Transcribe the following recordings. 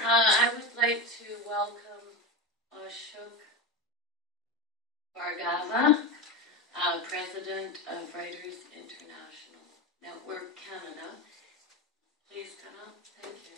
I would like to welcome Ashok Bhargava, President of Writers International Network Canada. Please come up. Thank you.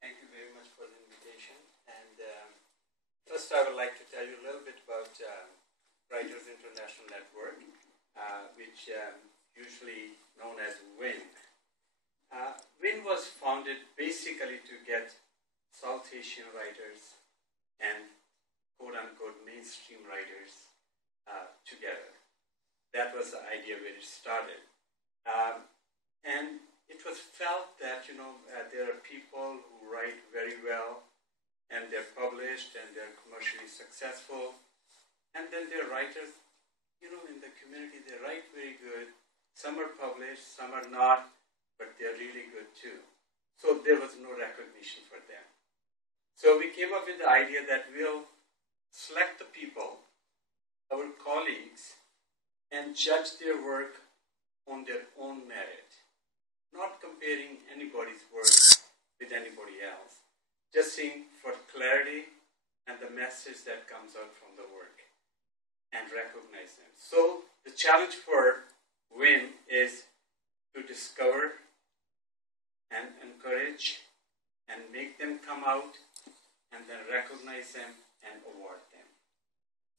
Thank you very much for the invitation. And first, I would like to tell you a little bit about Writers International Network, which usually known as WIN. WIN was founded basically to get South Asian writers and quote-unquote mainstream writers together. That was the idea where it started. And it was felt that, there are people who write very well and they're published and they're commercially successful. And then there are writers, in the community, they write very good. Some are published, some are not, but they're really good too. So there was no recognition for them. So we came up with the idea that we'll select the people, our colleagues, and judge their work on their own merit, not comparing anybody's work with anybody else, just seeing for clarity and the message that comes out from the work and recognize them. So the challenge for WIN is to discover and encourage and make them come out and then recognize them and award them.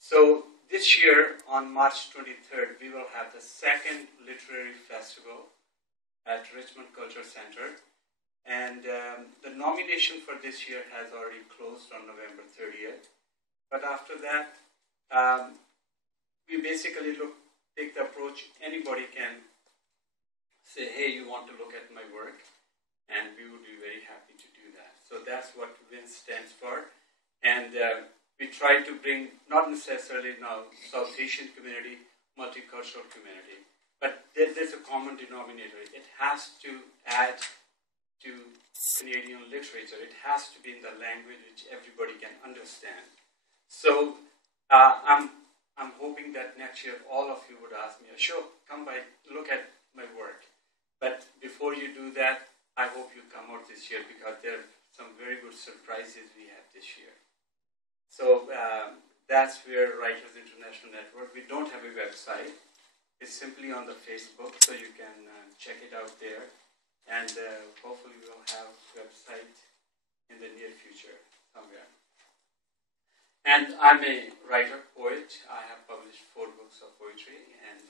So this year on March 23rd, we will have the second literary festival at Richmond Culture Center. And the nomination for this year has already closed on November 30th. But after that, we basically take the approach, anybody can say, hey, you want to look at my work? And we would be very happy to do that. So that's what WIN stands for. And we try to bring, not necessarily now, South Asian community, multicultural community, but there's a common denominator. It has to add to Canadian literature. It has to be in the language which everybody can understand. So I'm hoping that next year all of you would ask me, Ashok, come by, look at my work. But before you do that, I hope you come out this year because there are some very good surprises we have this year. So that's where Writers International Network. We don't have a website. It's simply on the Facebook, so you can check it out there. And hopefully we'll have a website in the near future somewhere. And I'm a writer, poet. I have published 4 books of poetry. And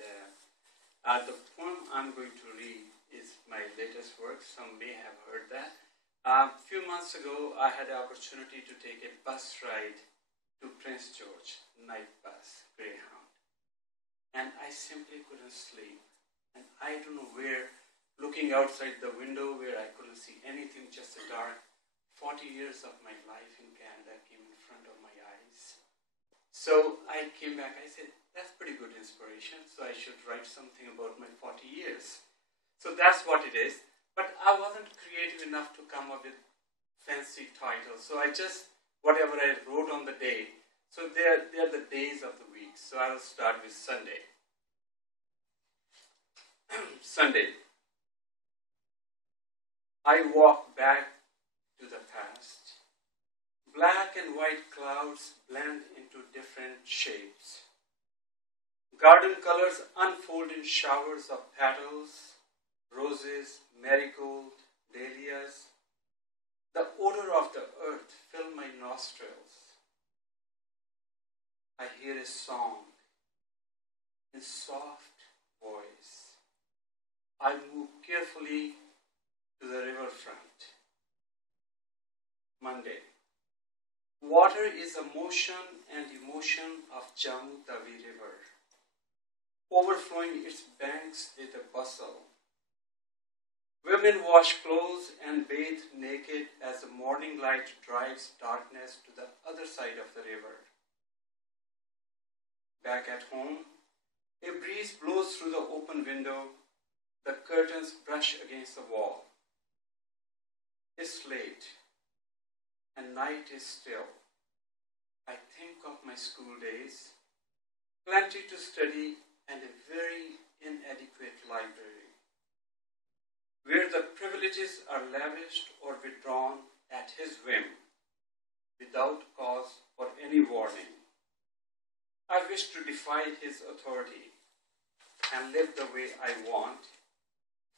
the poem I'm going to read is my latest work. Some may have heard that. A few months ago, I had the opportunity to take a bus ride to Prince George, night bus, Greyhound. And I simply couldn't sleep. And I don't know where, looking outside the window where I couldn't see anything, just the dark, 40 years of my life in Canada came in front of my eyes. So I came back, I said, that's pretty good inspiration, so I should write something about my 40 years. So that's what it is. But I wasn't creative enough to come up with fancy titles. So I just, whatever I wrote on the day, so they're the days of the week. So I will start with Sunday. Sunday. I walk back to the past. Black and white clouds blend into different shapes. Garden colors unfold in showers of petals, roses, marigold, dahlias. The odor of the earth fills my nostrils. I hear a song in soft voice. I move carefully to the riverfront. Monday. Water is a motion and emotion of Jammu Tavi River, overflowing its banks with a bustle. Women wash clothes and bathe naked as the morning light drives darkness to the other side of the river. Back at home, a breeze blows through the open window. The curtains brush against the wall. It's late, and night is still. I think of my school days, plenty to study, and a very inadequate library, where the privileges are lavished or withdrawn at his whim, without cause or any warning. I wish to defy his authority and live the way I want,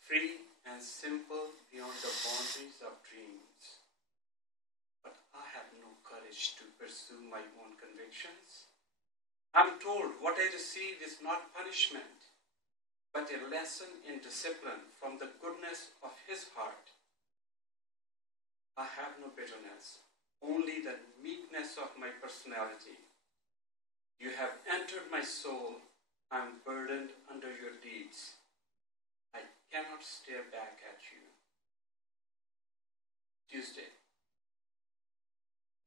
free and simple beyond the boundaries of dreams. But I have no courage to pursue my own convictions. I'm told what I receive is not punishment, but a lesson in discipline from the goodness of his heart. I have no bitterness, only the meekness of my personality. You have entered my soul. I'm burdened under your deeds. I cannot stare back at you. Tuesday.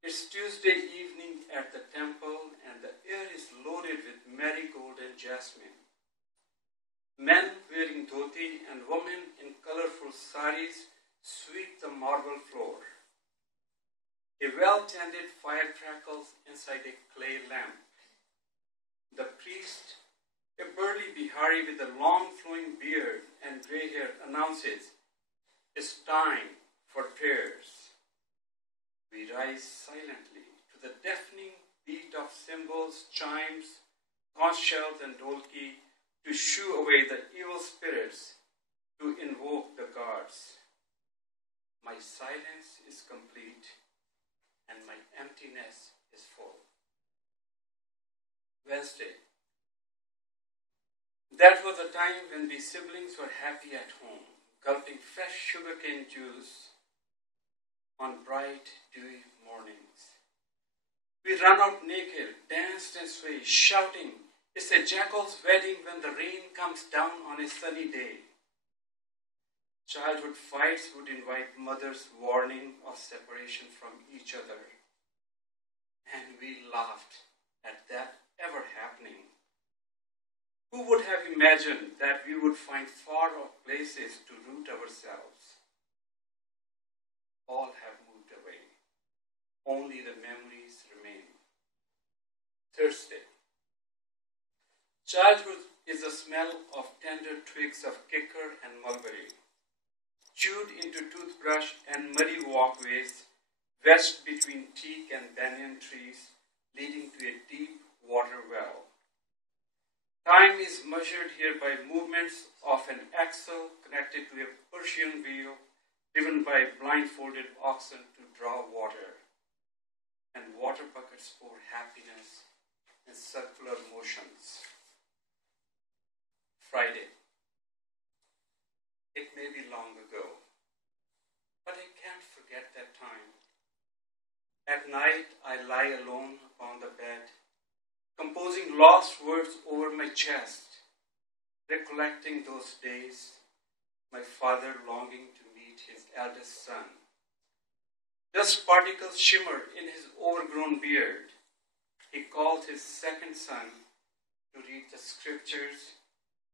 It's Tuesday evening at the temple, and the air is loaded with marigold and jasmine. Men wearing dhoti and women in colorful saris sweep the marble floor. A well-tended fire crackles inside a clay lamp. The priest, a burly Bihari with a long flowing beard and grey hair, announces, "It's time for prayers." We rise silently to the deafening beat of cymbals, chimes, conch shells, and dolki to shoo away the evil spirits, to invoke the gods. My silence is complete and my emptiness is full. Wednesday. That was the time when we siblings were happy at home, gulping fresh sugarcane juice on bright, dewy mornings. We ran out naked, danced and swayed, shouting, "It's a jackal's wedding when the rain comes down on a sunny day." Childhood fights would invite mother's warning of separation from each other. And we laughed at that ever happening. Who would have imagined that we would find far-off places to root ourselves? All have moved away. Only the memories remain. Thursday. Childhood is the smell of tender twigs of kikar and mulberry, chewed into toothbrush and muddy walkways wedged between teak and banyan trees, leading to a deep water well. Time is measured here by movements of an axle connected to a Persian wheel driven by blindfolded oxen to draw water, and water buckets pour happiness in circular motions. Friday. It may be long ago, but I can't forget that time. At night, I lie alone upon the bed, composing lost words over my chest, recollecting those days, my father longing to meet his eldest son. Dust particles shimmer in his overgrown beard. He called his second son to read the scriptures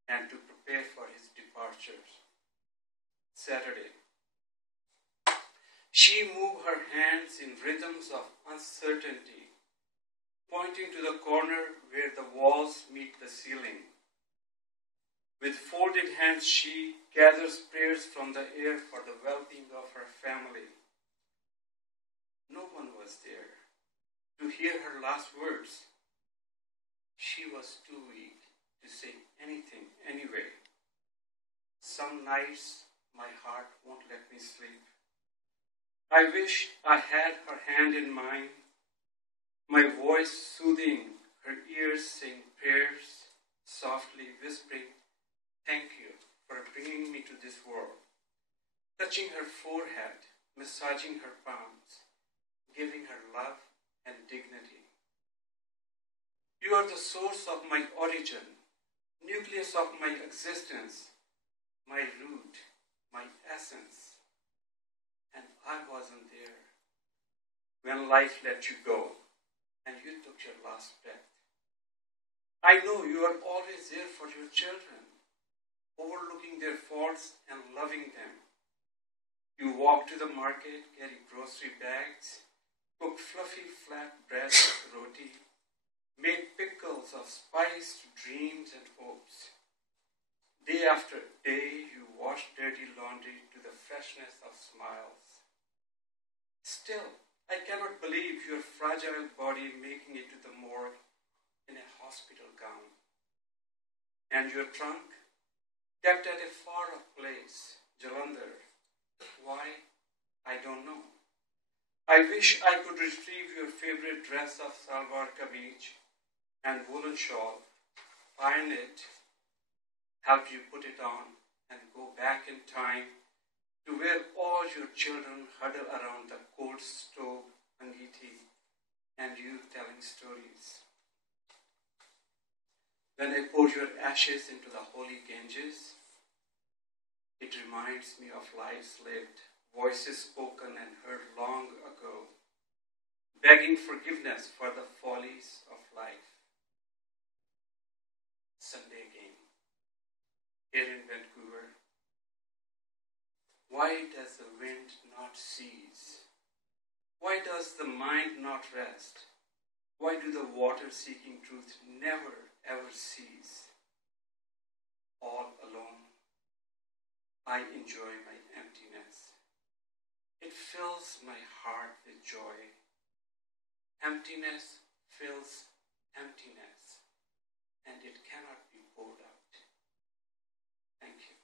and to prepare for his departure. Saturday. She moved her hands in rhythms of uncertainty, pointing to the corner where the walls meet the ceiling. With folded hands, she gathers prayers from the air for the well-being of her family. No one was there to hear her last words. She was too weak to say anything anyway. Some nights my heart won't let me sleep. I wish I had her hand in mine, my voice soothing her ears, saying prayers, softly whispering, "Thank you for bringing me to this world," touching her forehead, massaging her palms, giving her love and dignity. You are the source of my origin, nucleus of my existence, my root, my essence. And I wasn't there when life let you go and you took your last breath. I know you are always there for your children, overlooking their faults and loving them. You walk to the market, carry grocery bags, cook fluffy flat bread with roti, made pickles of spiced dreams and hopes. Day after day, you washed dirty laundry to the freshness of smiles. Still, I cannot believe your fragile body making it to the morgue in a hospital gown. And your trunk, kept at a far-off place, Jalandhar. Why? I don't know. I wish I could retrieve your favorite dress of salwar kameez and woolen shawl, iron it, help you put it on, and go back in time to where all your children huddle around the cold stove angiti and you telling stories. When I pour your ashes into the holy Ganges, it reminds me of lives lived, voices spoken and heard long ago, begging forgiveness for the follies of life. Sunday again, here in Vancouver. Why does the wind not cease? Why does the mind not rest? Why do the water-seeking truth never ever cease? All alone, I enjoy my emptiness. It fills my heart with joy. Emptiness fills emptiness, and it cannot be poured out. Thank you.